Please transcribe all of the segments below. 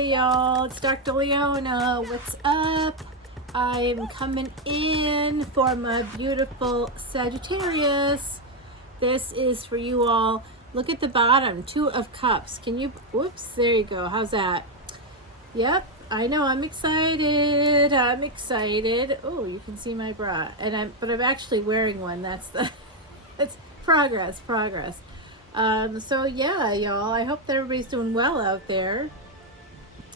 Hey y'all, it's Dr. Leona. What's up? I'm coming in for my beautiful Sagittarius. This is for you all. Look at the bottom, 2 of Cups. Can you, whoops, there you go. How's that? Yep, I know, I'm excited. Oh, you can see my bra. But I'm actually wearing one. It's progress. So yeah, y'all, I hope that everybody's doing well out there.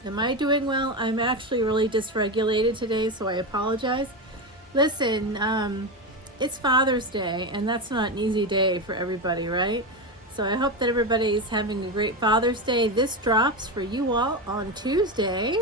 Am I doing well? I'm actually really dysregulated today, so I apologize. Listen, it's Father's Day, and that's not an easy day for everybody, right? So I hope that everybody's having a great Father's Day. This drops for you all on Tuesday.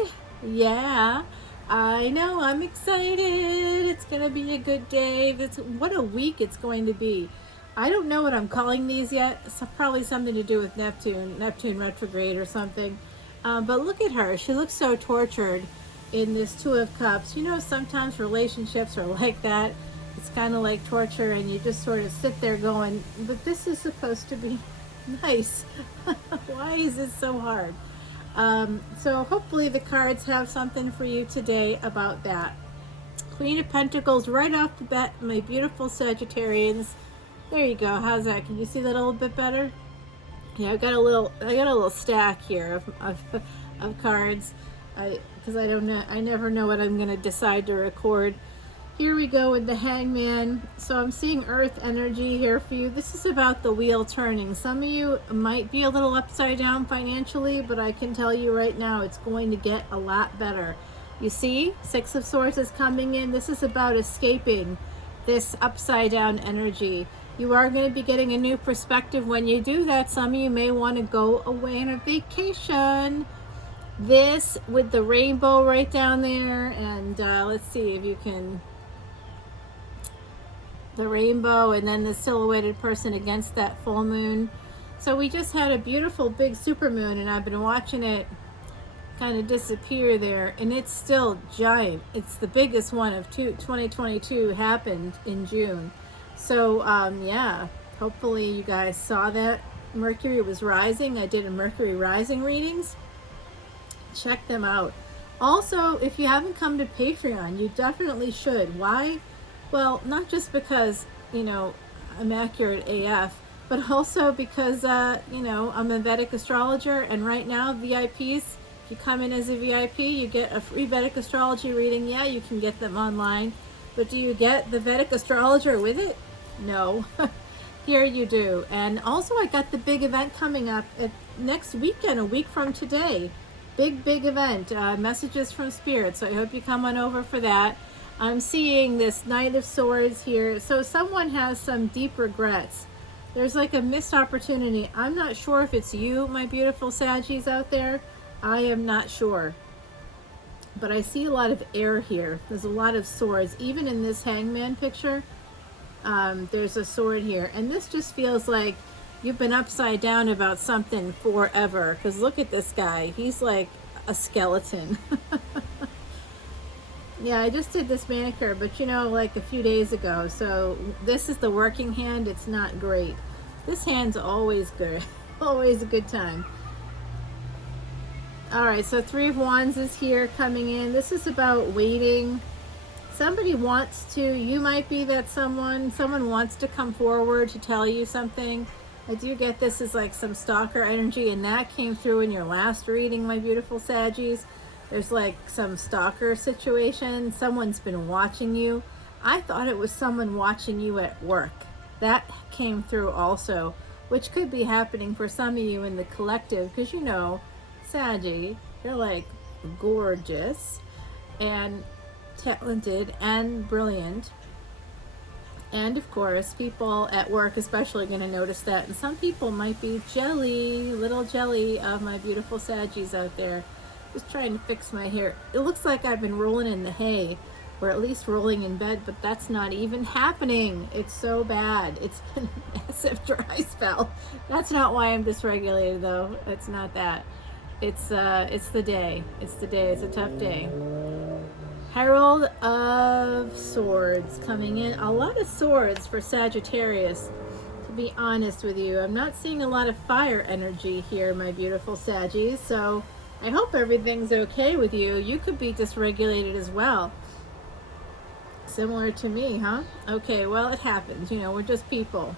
Yeah, I know, I'm excited. It's going to be a good day. What a week it's going to be. I don't know what I'm calling these yet. It's probably something to do with Neptune retrograde or something. But look at her. She looks so tortured in this 2 of Cups. You know, sometimes relationships are like that. It's kind of like torture, and you just sort of sit there going, but this is supposed to be nice. Why is it so hard? So hopefully the cards have something for you today about that. Queen of Pentacles right off the bat, my beautiful Sagittarians. There you go. How's that? Can you see that a little bit better? Yeah, I got a little stack here of cards, because I never know what I'm going to decide to record. Here we go with the Hangman. So I'm seeing Earth energy here for you. This is about the wheel turning. Some of you might be a little upside down financially, but I can tell you right now it's going to get a lot better. You see, 6 of Swords is coming in. This is about escaping this upside down energy. You are going to be getting a new perspective when you do that. Some of you may want to go away on a vacation. This with the rainbow right down there, and let's see if you can, the rainbow, and then the silhouetted person against that full moon. So we just had a beautiful big supermoon, and I've been watching it kind of disappear there, and it's still giant. It's the biggest one of 2022 happened in June. So yeah, hopefully you guys saw that. Mercury was rising. I did a Mercury rising readings. Check them out. Also, if you haven't come to Patreon, you definitely should. Why? Well, not just because, you know, I'm accurate AF, but also because, you know, I'm a Vedic astrologer, and right now, VIPs, if you come in as a VIP, you get a free Vedic astrology reading. Yeah, you can get them online, but do you get the Vedic astrologer with it? No. Here you do. And also I got the big event coming up next weekend, a week from today. Big event, messages from Spirit. So I hope you come on over for that. I'm seeing this Knight of Swords here. So someone has some deep regrets. There's like a missed opportunity. I'm not sure if it's you, my beautiful Saggies out there. I am not sure. But I see a lot of air here. There's a lot of swords. Even in this Hangman picture, there's a sword here. And this just feels like you've been upside down about something forever. Because look at this guy. He's like a skeleton. Yeah, I just did this manicure, but you know, like a few days ago. So this is the working hand. It's not great. This hand's always good. Always a good time. All right, so 3 of Wands is here coming in. This is about waiting. Somebody wants to, you might be that someone wants to come forward to tell you something. I do get this as like some stalker energy, and that came through in your last reading, my beautiful Saggies. There's like some stalker situation. Someone's been watching you. I thought it was someone watching you at work. That came through also, which could be happening for some of you in the collective, because you know, Saggy, you're like gorgeous and talented and brilliant. And of course, people at work especially are going to notice that. And some people might be little jelly of my beautiful Saggies out there. Just trying to fix my hair. It looks like I've been rolling in the hay, or at least rolling in bed, but that's not even happening. It's so bad. It's been a massive dry spell. That's not why I'm dysregulated though. It's not that. It's the day. It's the day. It's a tough day. Herald of Swords coming in. A lot of swords for Sagittarius, to be honest with you. I'm not seeing a lot of fire energy here, my beautiful Saggies. So I hope everything's okay with you. You could be dysregulated as well. Similar to me, huh? Okay, well, it happens. You know, we're just people.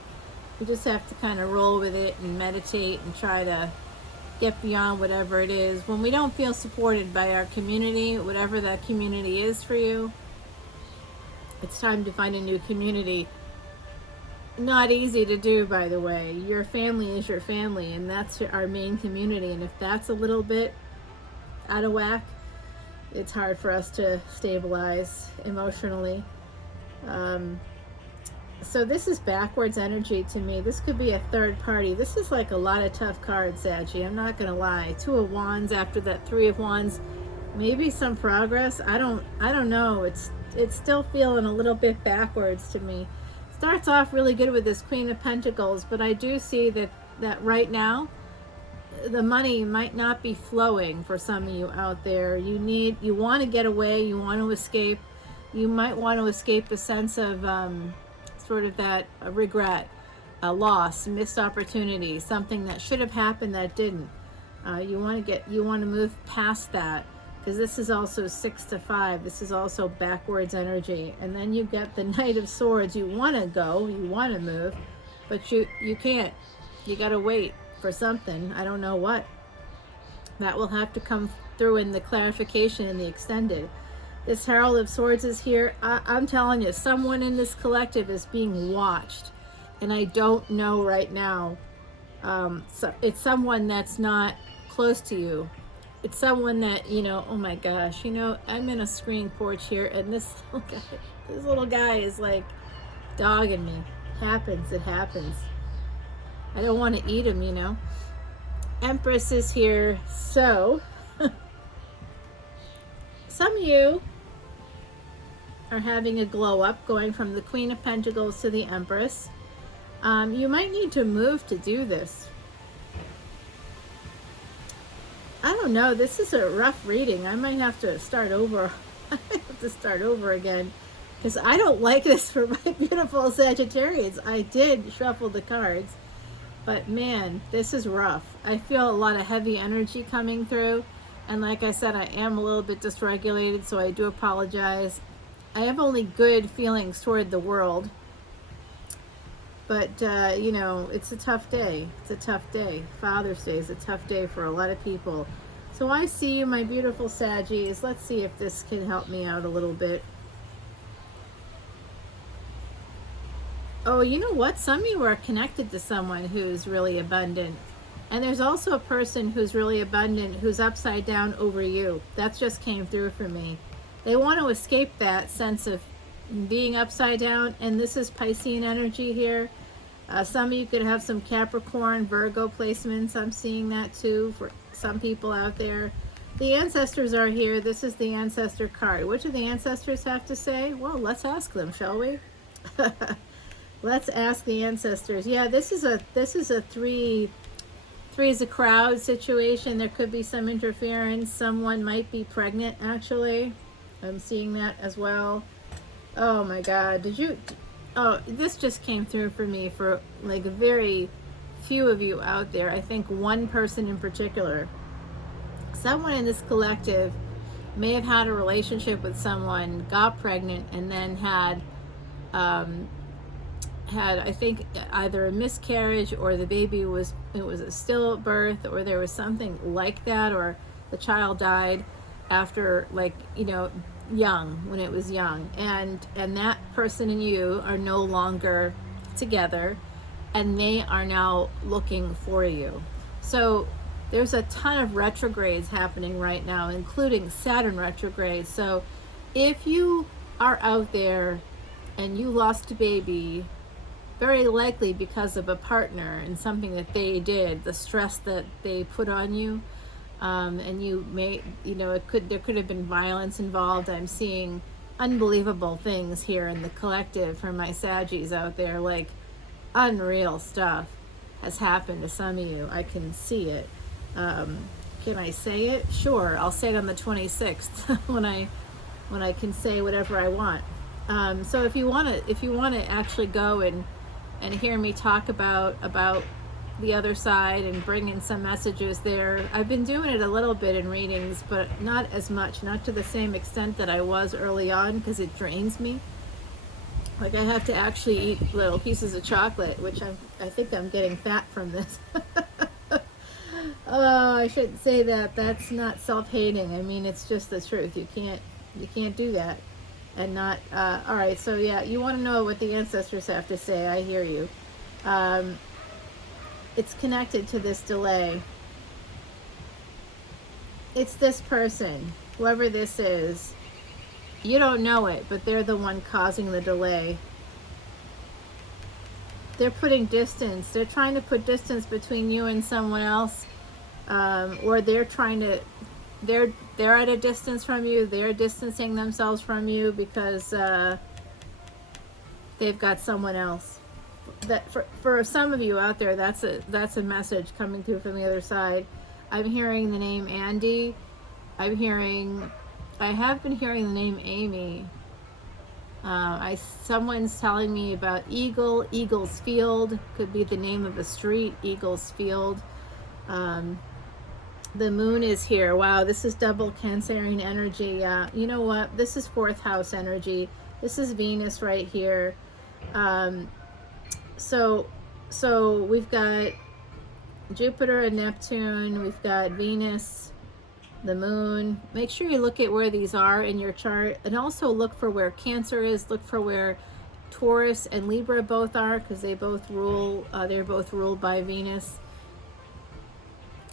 We just have to kind of roll with it and meditate and try to get beyond whatever it is. When we don't feel supported by our community, whatever that community is for you, it's time to find a new community. Not easy to do, by the way. Your family is your family, and that's our main community. And if that's a little bit out of whack, it's hard for us to stabilize emotionally. So this is backwards energy to me. This could be a third party. This is like a lot of tough cards, Saggy. I'm not gonna lie. 2 of Wands after that 3 of Wands. Maybe some progress. I don't know. It's still feeling a little bit backwards to me. Starts off really good with this Queen of Pentacles, but I do see that right now the money might not be flowing for some of you out there. You want to get away, you want to escape. You might want to escape a sense of sort of that regret, a loss, missed opportunity, something that should have happened that didn't. You want to move past that, because this is also 6 to 5. This is also backwards energy. And then you get the Knight of Swords. You want to go, you want to move, but you can't. You got to wait for something. I don't know what. That will have to come through in the clarification in the extended. This Herald of Swords is here. I'm telling you, someone in this collective is being watched, and I don't know right now. So it's someone that's not close to you. It's someone that, you know, oh my gosh, you know, I'm in a screening porch here, and this little guy is like dogging me. It happens. I don't want to eat him, you know. Empress is here. So some of you are having a glow up, going from the Queen of Pentacles to the Empress. You might need to move to do this. I don't know. This is a rough reading. I might have to start over. I have to start over again, because I don't like this for my beautiful Sagittarius. I did shuffle the cards, but man, this is rough. I feel a lot of heavy energy coming through. And like I said, I am a little bit dysregulated, so I do apologize. I have only good feelings toward the world. But, you know, it's a tough day. It's a tough day. Father's Day is a tough day for a lot of people. So I see you, my beautiful Saggies. Let's see if this can help me out a little bit. Oh, you know what? Some of you are connected to someone who's really abundant. And there's also a person who's really abundant who's upside down over you. That just came through for me. They want to escape that sense of being upside down, and this is Piscean energy here. Some of you could have some Capricorn, Virgo placements. I'm seeing that too for some people out there. The ancestors are here. This is the ancestor card. What do the ancestors have to say? Well, let's ask them, shall we? Let's ask the ancestors. Yeah, this is a three is a crowd situation. There could be some interference. Someone might be pregnant, actually. I'm seeing that as well. Oh my God, oh, this just came through for me for like a very few of you out there. I think one person in particular. Someone in this collective may have had a relationship with someone, got pregnant, and then had I think either a miscarriage, or the baby it was a stillbirth, or there was something like that, or the child died after, like, you know, young, when it was young, and that person and you are no longer together, and they are now looking for you. So there's a ton of retrogrades happening right now, including Saturn retrograde. So if you are out there and you lost a baby, very likely because of a partner and something that they did, the stress that they put on you, and you may, you know, there could have been violence involved. I'm seeing unbelievable things here in the collective for my Saggies out there. Like, unreal stuff has happened to some of you. I can see it. Can I say it? Sure, I'll say it on the 26th when I can say whatever I want. So if you want to actually go and hear me talk about the other side and bring in some messages there. I've been doing it a little bit in readings, but not as much, not to the same extent that I was early on, because it drains me. Like, I have to actually eat little pieces of chocolate, which I think I'm getting fat from this. Oh, I shouldn't say that. That's not self-hating. I mean, it's just the truth. You can't do that and not. All right, so yeah, you want to know what the ancestors have to say. I hear you. It's connected to this delay. It's this person, whoever this is. You don't know it, but they're the one causing the delay. They're putting distance. They're trying to put distance between you and someone else, or they're trying to. They're at a distance from you. They're distancing themselves from you because they've got someone else. That for some of you out there, that's a message coming through from the other side. I'm hearing the name Andy. I have been hearing the name Amy. Someone's telling me about Eagles Field. Could be the name of a street, Eagles Field. The moon is here. Wow, this is double Cancerian energy. Yeah, you know what? This is 4th house energy. This is Venus right here. So we've got Jupiter and Neptune. We've got Venus, the moon. Make sure you look at where these are in your chart, and also look for where Cancer is. Look for where Taurus and Libra both are, because they both rule. They're both ruled by Venus.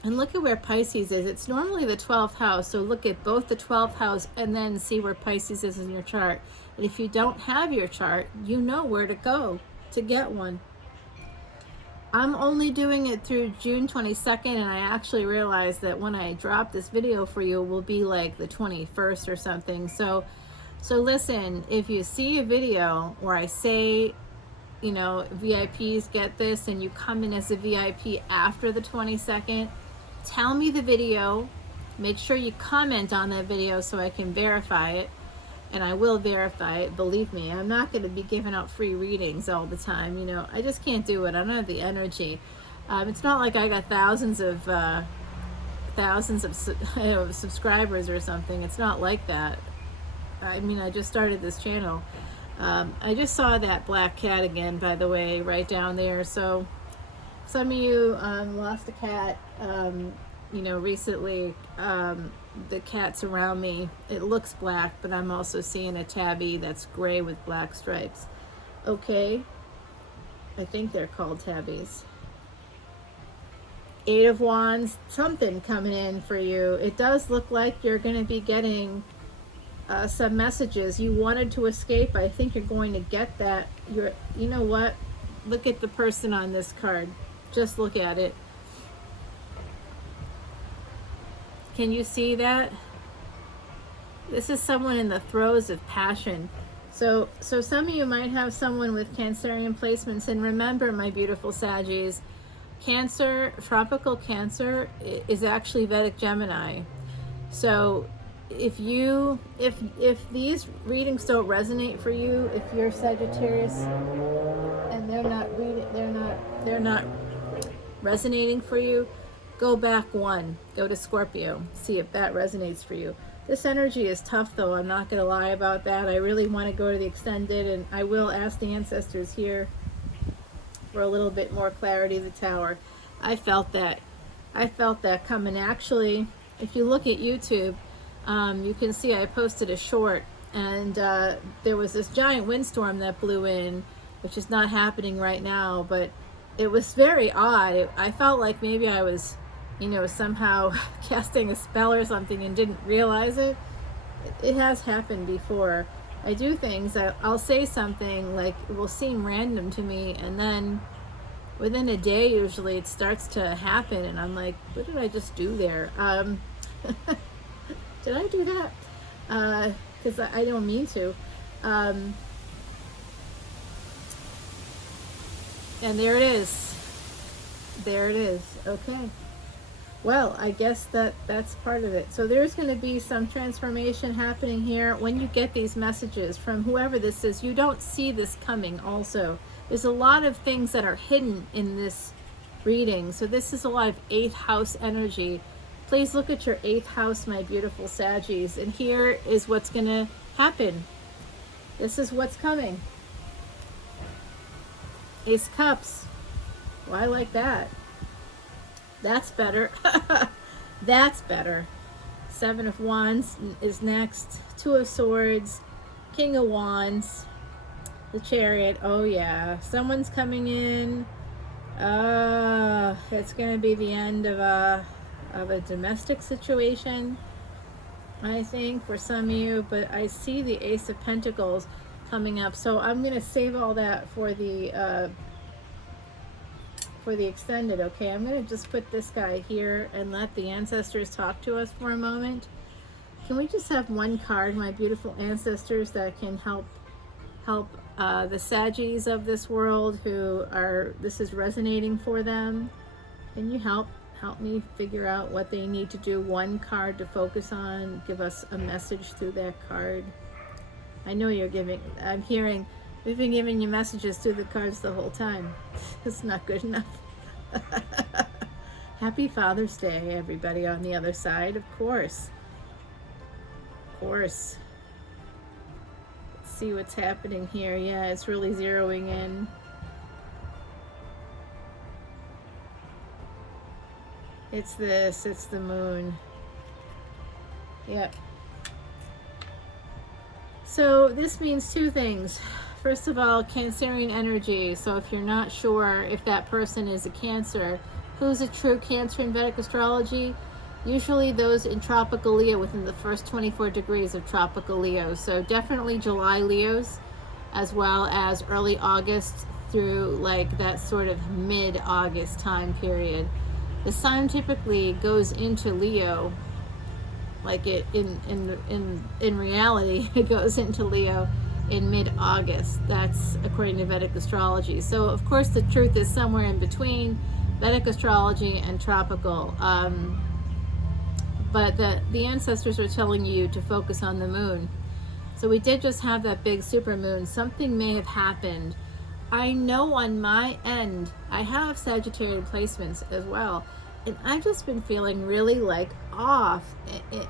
And look at where Pisces is. It's normally the 12th house, so look at both the 12th house and then see where Pisces is in your chart. And if you don't have your chart, you know where to go to get one. I'm only doing it through June 22nd, and I actually realized that when I drop this video for you, it will be like the 21st or something. So listen, if you see a video where I say, you know, VIPs get this, and you come in as a VIP after the 22nd, tell me the video. Make sure you comment on that video so I can verify it. And I will verify it, believe me. I'm not going to be giving out free readings all the time. You know, I just can't do it. I don't have the energy. It's not like I got thousands of subscribers or something. It's not like that. I mean, I just started this channel. I just saw that black cat again, by the way, right down there. So some of you lost a cat, you know, recently. The cats around me, it looks black, but I'm also seeing a tabby that's gray with black stripes. Okay, I think they're called tabbies. 8 of Wands, something coming in for you. It does look like you're going to be getting some messages. You wanted to escape. I think you're going to get that. You know what? Look at the person on this card. Just look at it. Can you see that? This is someone in the throes of passion. So some of you might have someone with Cancerian placements, and remember, my beautiful Saggies, Cancer, tropical Cancer is actually Vedic Gemini. So if these readings don't resonate for you, if you're Sagittarius and they're not resonating for you, go back one, go to Scorpio, see if that resonates for you. This energy is tough, though. I'm not going to lie about that. I really want to go to the extended, and I will ask the ancestors here for a little bit more clarity. The Tower. I felt that coming. Actually, if you look at YouTube, you can see I posted a short, and there was this giant windstorm that blew in, which is not happening right now, but it was very odd. I felt like maybe I was, you know, somehow casting a spell or something and didn't realize it. It has happened before. I do things, I'll say something, like, it will seem random to me, and then within a day usually it starts to happen, and I'm like, what did I just do there? Did I do that? Because I don't mean to. And there it is. There it is. Okay. Well, I guess that's part of it. So there's going to be some transformation happening here. When you get these messages from whoever this is, you don't see this coming also. There's a lot of things that are hidden in this reading. So this is a lot of 8th house energy. Please look at your 8th house, my beautiful Saggies. And here is what's going to happen. This is what's coming. Ace of Cups. Well, I like that. That's better. That's better. 7 of Wands is next. 2 of Swords. King of Wands. The Chariot. Oh yeah. Someone's coming in. It's going to be the end of a domestic situation, I think, for some of you. But I see the Ace of Pentacles coming up. So I'm going to save all that for the extended. Okay, I'm going to just put this guy here and let the ancestors talk to us for a moment. Can we just have one card, my beautiful ancestors, that can help the Saggies of this world who are, this is resonating for them? Can you help me figure out what they need to do? One card to focus on. Give us a message through that card. I know you're giving, I'm hearing, we've been giving you messages through the cards the whole time. It's not good enough. Happy Father's Day, everybody on the other side, of course. Of course. Let's see what's happening here. Yeah, it's really zeroing in. It's this, it's the moon. Yep. So this means two things. First of all, Cancerian energy. So if you're not sure if that person is a Cancer, who's a true Cancer in Vedic astrology? Usually those in tropical Leo, within the first 24 degrees of tropical Leo. So definitely July Leos, as well as early August through like that sort of mid-August time period. The sun typically goes into Leo, like it in reality, it goes into Leo in mid-August. That's according to Vedic astrology. So of course the truth is somewhere in between Vedic astrology and tropical. But the ancestors are telling you to focus on the moon. So we did just have that big super moon. Something may have happened. I know on my end, I have Sagittarian placements as well. And I've just been feeling really like off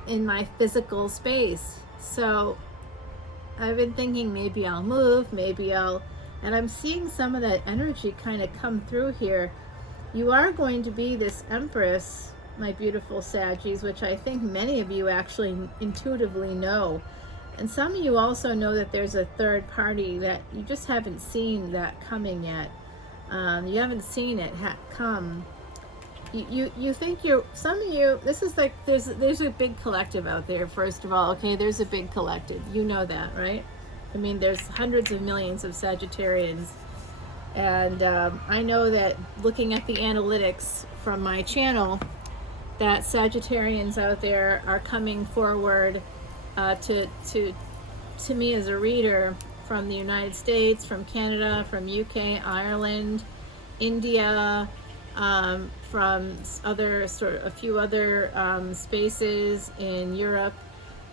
in my physical space. So I've been thinking maybe I'll move, and I'm seeing some of that energy kind of come through here. You are going to be this Empress, my beautiful Saggies, which I think many of you actually intuitively know. And some of you also know that there's a third party that you just haven't seen that coming yet. You haven't seen it come. You think some of you, this is like, there's a big collective out there, first of all, okay? There's a big collective. You know that, right? I mean, there's hundreds of millions of Sagittarians. And I know that looking at the analytics from my channel, that Sagittarians out there are coming forward to me as a reader from the United States, from Canada, from UK, Ireland, India, from a few other spaces in Europe,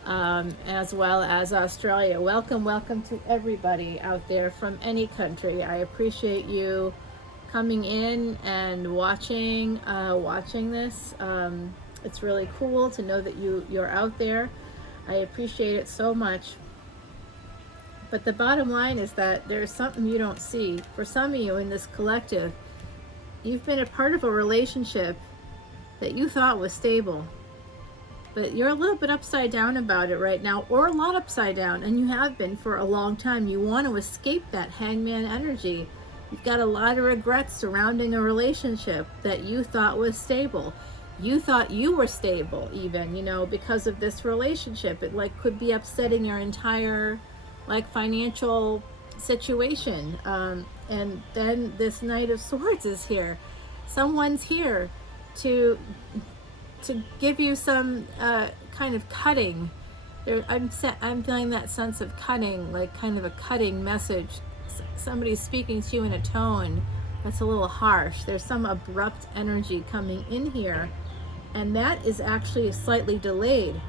as well as Australia. Welcome to everybody out there from any country. I appreciate you coming in and watching this. It's really cool to know that you're out there. I appreciate it so much. But the bottom line is that there's something you don't see. For some of you in this collective, you've been a part of a relationship that you thought was stable, but you're a little bit upside down about it right now, or a lot upside down, and you have been for a long time. You want to escape that hangman energy. You've got a lot of regrets surrounding a relationship that you thought was stable. You thought you were stable even, because of this relationship. It like could be upsetting your entire like financial situation. And then this Knight of Swords is here. Someone's here to give you some kind of cutting. I'm feeling that sense of cutting, like kind of a cutting message. Somebody's speaking to you in a tone that's a little harsh. There's some abrupt energy coming in here, and that is actually slightly delayed.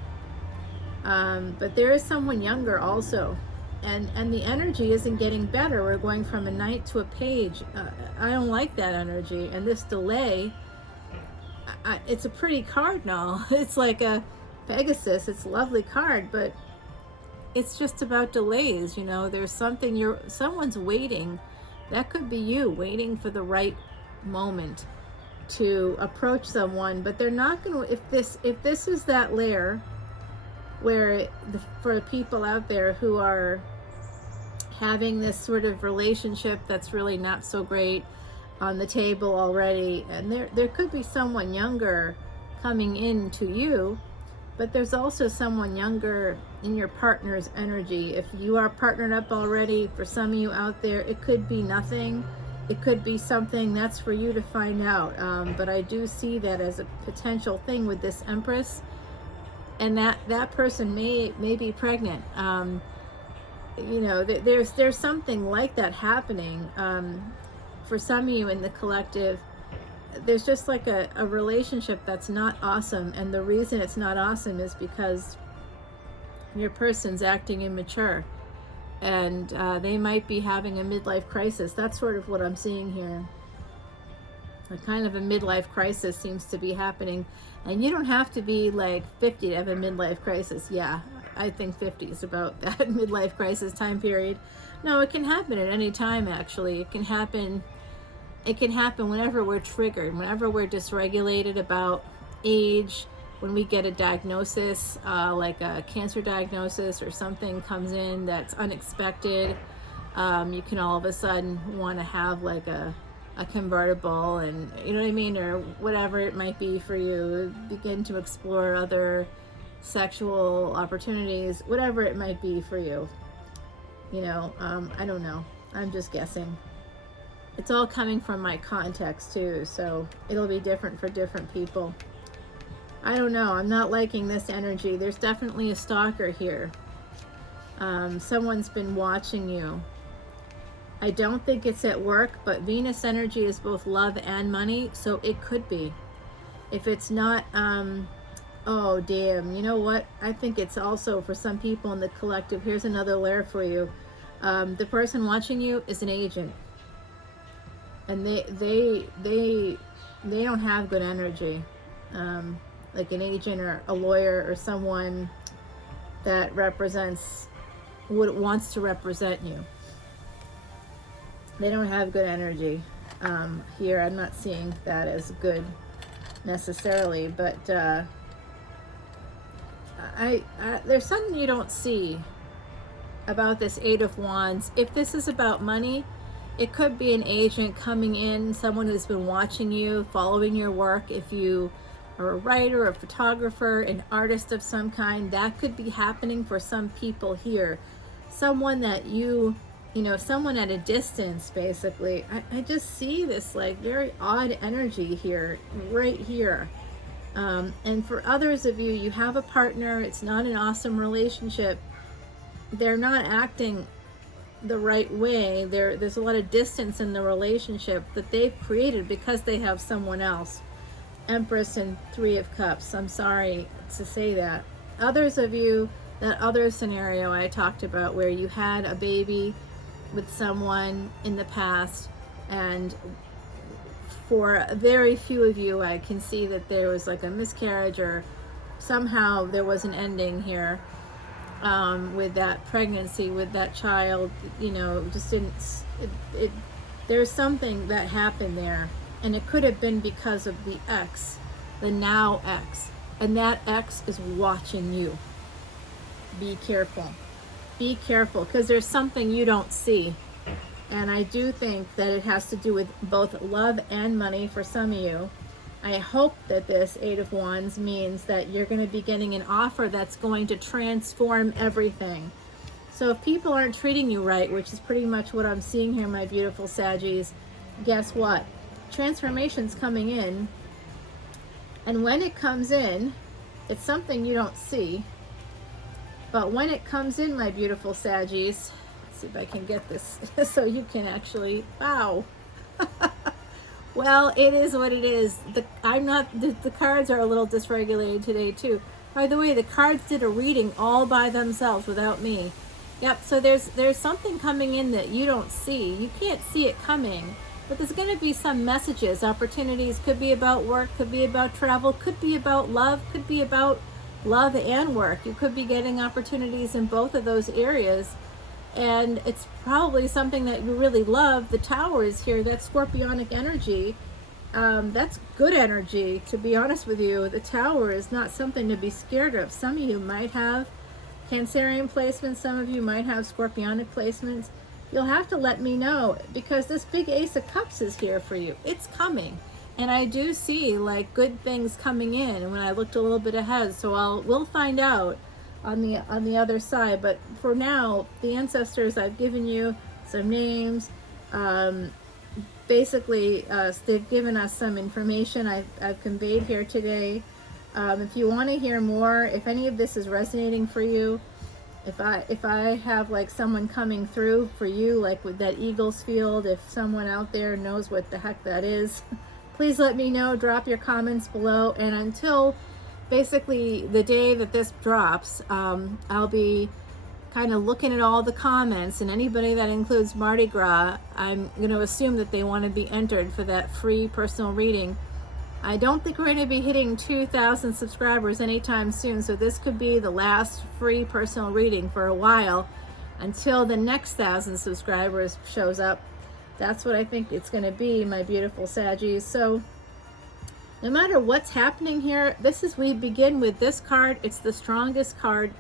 But there is someone younger also and the energy isn't getting better. We're going from a knight to a page. I don't like that energy, and this delay, it's a pretty card now. It's like a Pegasus. It's a lovely card, but it's just about delays. You know, there's something, someone's waiting. That could be you waiting for the right moment to approach someone, but they're not going to, if this is that layer where for the people out there who are having this sort of relationship that's really not so great on the table already, and there could be someone younger coming in to you, but there's also someone younger in your partner's energy. If you are partnered up already, for some of you out there, it could be nothing. It could be something that's for you to find out. But I do see that as a potential thing with this Empress, and that person may be pregnant. You know, there's something like that happening. For some of you in the collective, there's just like a relationship that's not awesome, and the reason it's not awesome is because your person's acting immature, and they might be having a midlife crisis. That's sort of what I'm seeing here. A kind of a midlife crisis seems to be happening, and you don't have to be like 50 to have a midlife crisis. Yeah, I think 50 is about that midlife crisis time period. No, it can happen at any time, actually. It can happen whenever we're triggered, whenever we're dysregulated about age, when we get a diagnosis, like a cancer diagnosis or something comes in that's unexpected. You can all of a sudden want to have like a convertible, and you know what I mean, or whatever it might be for you. Begin to explore other sexual opportunities, whatever it might be for you. You know, I don't know. I'm just guessing. It's all coming from my context too, so it'll be different for different people. I don't know. I'm not liking this energy. There's definitely a stalker here. Someone's been watching you. I don't think it's at work, but Venus energy is both love and money, so it could be. If it's not, oh damn, you know what? I think it's also for some people in the collective. Here's another layer for you. The person watching you is an agent, and they don't have good energy. Like an agent or a lawyer or someone that represents what wants to represent you. They don't have good energy here. I'm not seeing that as good necessarily, but there's something you don't see about this Eight of Wands. If this is about money, it could be an agent coming in, someone who's been watching you, following your work. If you are a writer, a photographer, an artist of some kind, that could be happening for some people here. Someone that you know, someone at a distance, basically. I just see this like very odd energy here, right here. And for others of you, you have a partner, it's not an awesome relationship. They're not acting the right way. There's a lot of distance in the relationship that they've created because they have someone else. Empress and Three of Cups. I'm sorry to say that. Others of you, that other scenario I talked about where you had a baby with someone in the past, and for very few of you, I can see that there was like a miscarriage, or somehow there was an ending here with that pregnancy, with that child. You know, just didn't. There's something that happened there. And it could have been because of the ex, the now ex. And that ex is watching you. Be careful. Be careful, because there's something you don't see. And I do think that it has to do with both love and money for some of you. I hope that this Eight of Wands means that you're going to be getting an offer that's going to transform everything. So if people aren't treating you right, which is pretty much what I'm seeing here, my beautiful Saggies, guess what? Transformation's coming in, and when it comes in, it's something you don't see, but when it comes in, my beautiful Saggies, let's see if I can get this so you can actually, wow. Well, it is what it is. The cards are a little dysregulated today too. By the way, the cards did a reading all by themselves without me, Yep, so there's something coming in that you don't see. You can't see it coming, but there's going to be some messages, opportunities. Could be about work, could be about travel, could be about love, could be about love and work. You could be getting opportunities in both of those areas, and it's probably something that you really love. The Tower is here. That's scorpionic energy. That's good energy, to be honest with you. The Tower is not something to be scared of. Some of you might have Cancerian placements, some of you might have Scorpionic placements. You'll have to let me know, because this big Ace of Cups is here for you. It's coming. And I do see like good things coming in when I looked a little bit ahead. So we'll find out on the other side. But for now, the ancestors, I've given you some names. Basically, they've given us some information I've conveyed here today. If you want to hear more, if any of this is resonating for you, if I have like someone coming through for you, like with that Eagles field, if someone out there knows what the heck that is, please let me know. Drop your comments below. And until basically the day that this drops, I'll be kind of looking at all the comments, and anybody that includes Mardi Gras, I'm going to assume that they want to be entered for that free personal reading. I don't think we're going to be hitting 2,000 subscribers anytime soon, so this could be the last free personal reading for a while until the next 1,000 subscribers shows up. That's what I think it's going to be, my beautiful Saggies. So no matter what's happening here, we begin with this card. It's the strongest card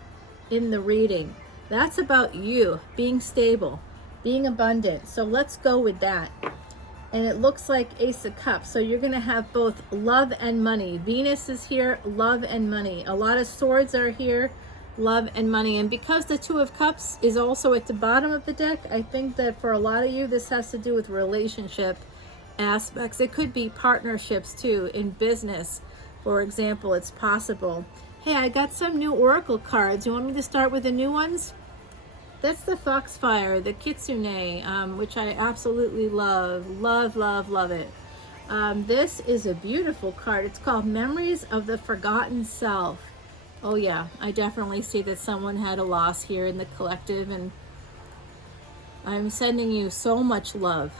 in the reading. That's about you being stable, being abundant. So let's go with that. And it looks like Ace of Cups. So you're going to have both love and money. Venus is here, love and money. A lot of swords are here, love and money. And because the Two of Cups is also at the bottom of the deck, I think that for a lot of you, this has to do with relationship aspects. It could be partnerships too, in business, for example. It's possible. Hey, I got some new Oracle cards. You want me to start with the new ones? That's the Foxfire, the Kitsune, which I absolutely love. Love, love, love it. This is a beautiful card. It's called Memories of the Forgotten Self. Oh yeah, I definitely see that someone had a loss here in the collective, and I'm sending you so much love.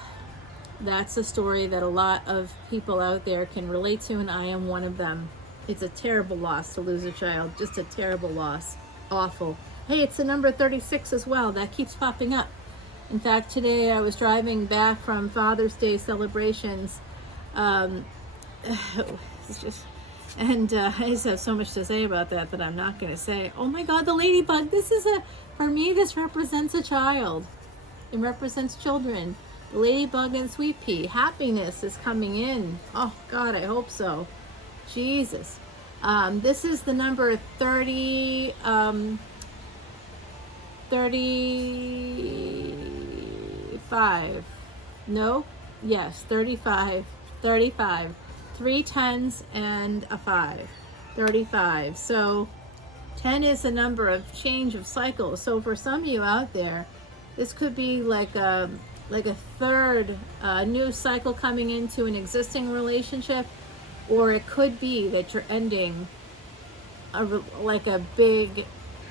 That's a story that a lot of people out there can relate to, and I am one of them. It's a terrible loss to lose a child, just a terrible loss. Awful. Hey, it's the number 36 as well. That keeps popping up. In fact, today I was driving back from Father's Day celebrations. It's just, and I just have so much to say about that I'm not going to say. Oh my God, the ladybug. For me, this represents a child. It represents children. The ladybug and sweet pea. Happiness is coming in. Oh God, I hope so. Jesus. This is the number 30. 35. No? Yes, 35. 35. 3 10s and a 5. 35. So 10 is a number of change of cycles. So for some of you out there, this could be like a third new cycle coming into an existing relationship, or it could be that you're ending a big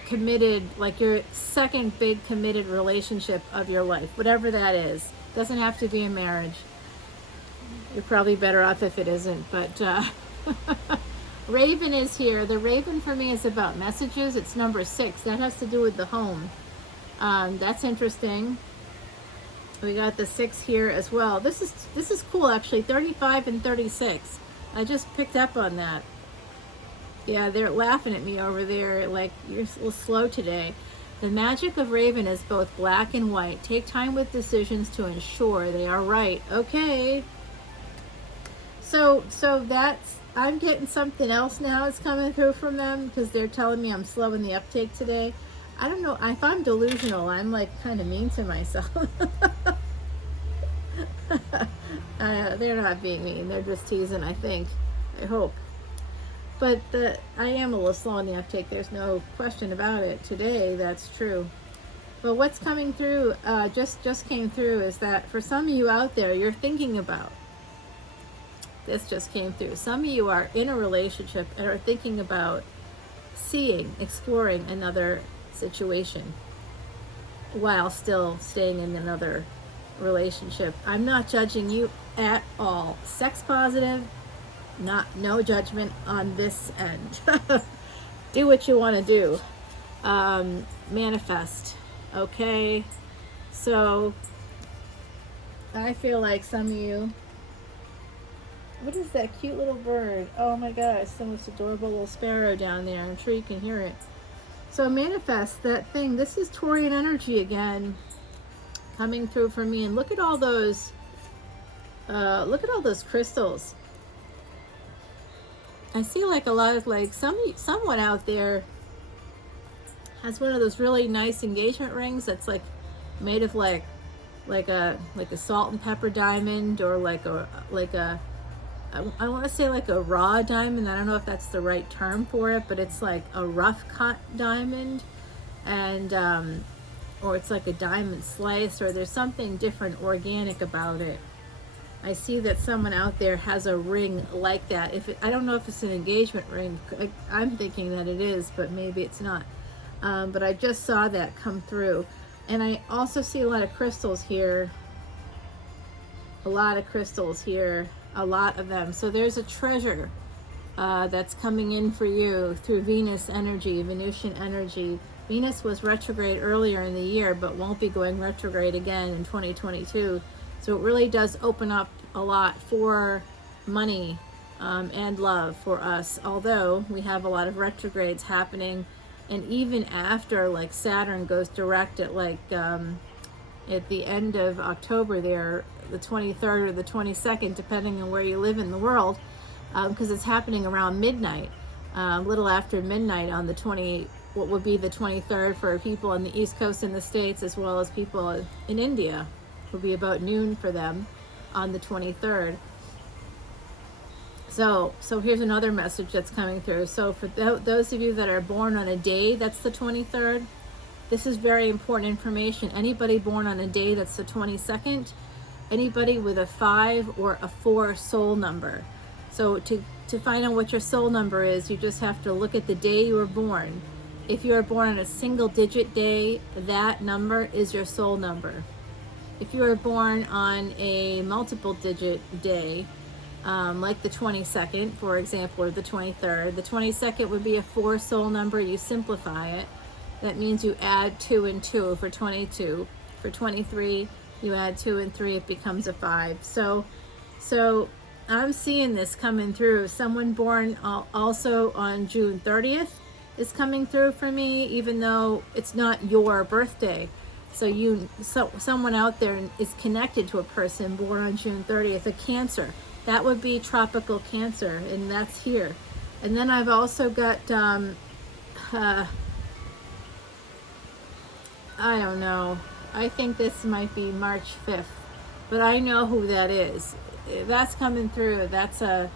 committed, like your second big committed relationship of your life, whatever that is. Doesn't have to be a marriage. You're probably better off if it isn't, but Raven is here. The Raven for me is about messages. It's number 6. That has to do with the home. That's interesting. We got the 6 here as well. This is cool, actually. 35 and 36. I just picked up on that. Yeah, they're laughing at me over there, like, you're a little slow today. The magic of Raven is both black and white. Take time with decisions to ensure they are right. Okay. So that's, I'm getting something else now. It's coming through from them because they're telling me I'm slow in the uptake today. I don't know. If I'm delusional, I'm like kind of mean to myself. They're not being mean. They're just teasing, I think. I hope. But I am a little slow in the uptake. There's no question about it. Today, that's true. But what's coming through, just came through, is that for some of you out there, you're thinking about. This just came through. Some of you are in a relationship and are thinking about exploring another situation. while still staying in another relationship. I'm not judging you at all. Sex positive, no judgment on this end. Do what you want to do. Manifest. Okay. So I feel like some of you, what is that cute little bird? Oh my gosh, the most adorable little sparrow down there. I'm sure you can hear it. So manifest that thing. This is Taurian energy again coming through for me. And look at all those crystals. I see like a lot of like someone out there has one of those really nice engagement rings that's like made of like a salt and pepper diamond, or like a I want to say like a raw diamond. I don't know if that's the right term for it, but it's like a rough cut diamond, and or it's like a diamond slice, or there's something different, organic about it. I see that someone out there has a ring like that. I don't know if it's an engagement ring. I'm thinking that it is, but maybe it's not. But I just saw that come through. And I also see a lot of crystals here. A lot of crystals here. A lot of them. So there's a treasure that's coming in for you through Venus energy, Venusian energy. Venus was retrograde earlier in the year, but won't be going retrograde again in 2022. So it really does open up a lot for money and love for us. Although we have a lot of retrogrades happening, and even after like Saturn goes direct at like at the end of October there, the 23rd or the 22nd, depending on where you live in the world, because it's happening around midnight, a little after midnight on the what would be the 23rd for people on the East Coast in the States, as well as people in India. It will be about noon for them on the 23rd. So here's another message that's coming through. So for those of you that are born on a day that's the 23rd, this is very important information. Anybody born on a day that's the 22nd, anybody with a 5 or a 4 soul number. So to find out what your soul number is, you just have to look at the day you were born. If you are born on a single digit day, that number is your soul number. If you are born on a multiple digit day, like the 22nd, for example, or the 23rd, the 22nd would be a 4 soul number. You simplify it. That means you add 2 and 2 for 22. For 23, you add 2 and 3, it becomes a 5. So I'm seeing this coming through. Someone born also on June 30th is coming through for me, even though it's not your birthday. So someone out there is connected to a person born on June 30th, a Cancer. That would be tropical Cancer, and that's here. And then I've also got, I don't know. I think this might be March 5th, but I know who that is. That's coming through. That's a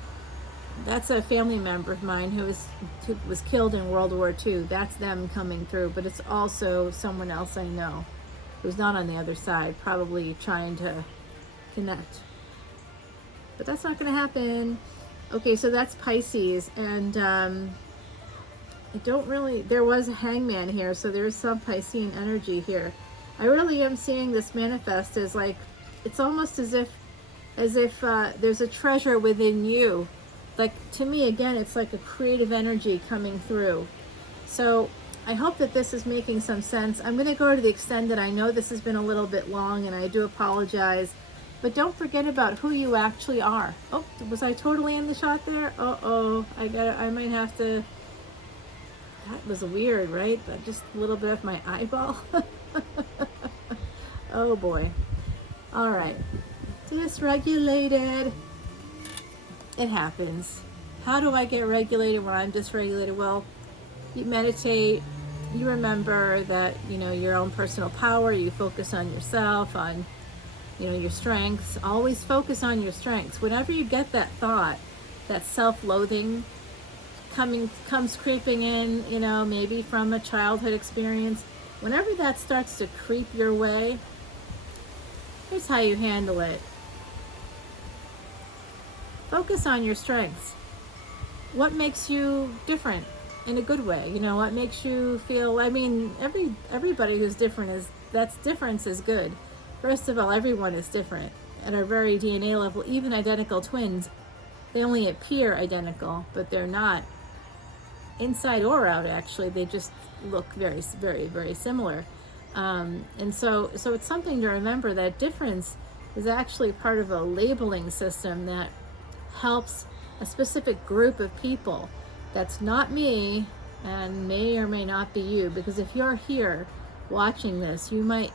family member of mine who was killed in World War II. That's them coming through, but it's also someone else I know who's not on the other side, probably trying to connect. But that's not going to happen. Okay, so that's Pisces, and there was a hangman here, so there's some Piscean energy here. I really am seeing this manifest as like, it's almost as if there's a treasure within you. Like, to me, again, it's like a creative energy coming through. So I hope that this is making some sense. I'm going to go to the extended. I know this has been a little bit long, and I do apologize. But don't forget about who you actually are. Oh, was I totally in the shot there? Uh-oh. I might have to... That was weird, right? But just a little bit of my eyeball. Oh, boy. All right. Dysregulated. It happens. How do I get regulated when I'm dysregulated? Well, you meditate. You remember that, your own personal power. You focus on yourself, on your strengths. Always focus on your strengths. Whenever you get that thought, that self-loathing comes creeping in, maybe from a childhood experience, whenever that starts to creep your way, here's how you handle it. Focus on your strengths. What makes you different in a good way? What makes you feel, everybody who's different that's difference is good. First of all, everyone is different at our very DNA level. Even identical twins, they only appear identical, but they're not inside or out. Actually, they just look very, very, very similar. And so it's something to remember that difference is actually part of a labeling system that helps a specific group of people. That's not me and may or may not be you, because if you're here watching this, you might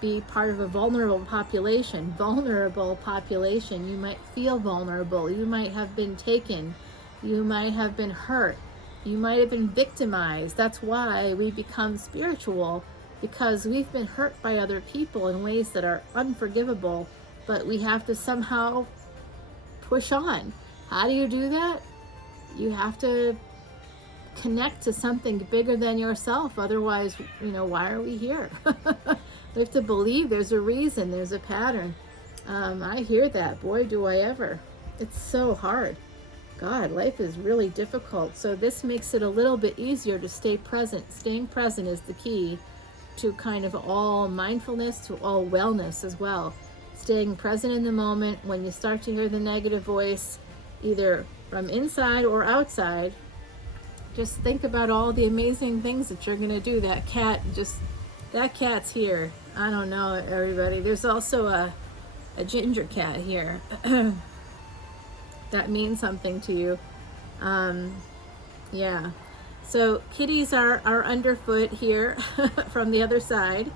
be part of a vulnerable population. You might feel vulnerable. You might have been taken. You might have been hurt. You might have been victimized. That's why we become spiritual, because we've been hurt by other people in ways that are unforgivable, but we have to somehow push on. How do you do that? You have to connect to something bigger than yourself. Otherwise, why are we here? We have to believe there's a reason, there's a pattern. I hear that. Boy, do I ever. It's so hard. God, life is really difficult. So this makes it a little bit easier to stay present. Staying present is the key to kind of all mindfulness, to all wellness as well. Staying present in the moment. When you start to hear the negative voice, either from inside or outside, just think about all the amazing things that you're going to do. That cat's here. I don't know, everybody. There's also a ginger cat here. That means something to you. Yeah. So kitties are underfoot here from the other side.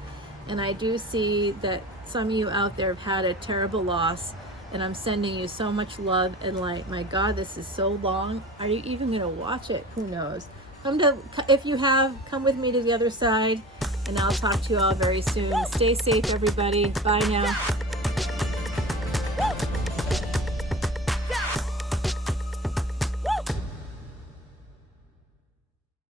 And I do see that some of you out there have had a terrible loss. And I'm sending you so much love and light. My God, this is so long. Are you even going to watch it? Who knows? If you have, come with me to the other side. And I'll talk to you all very soon. Stay safe, everybody. Bye now.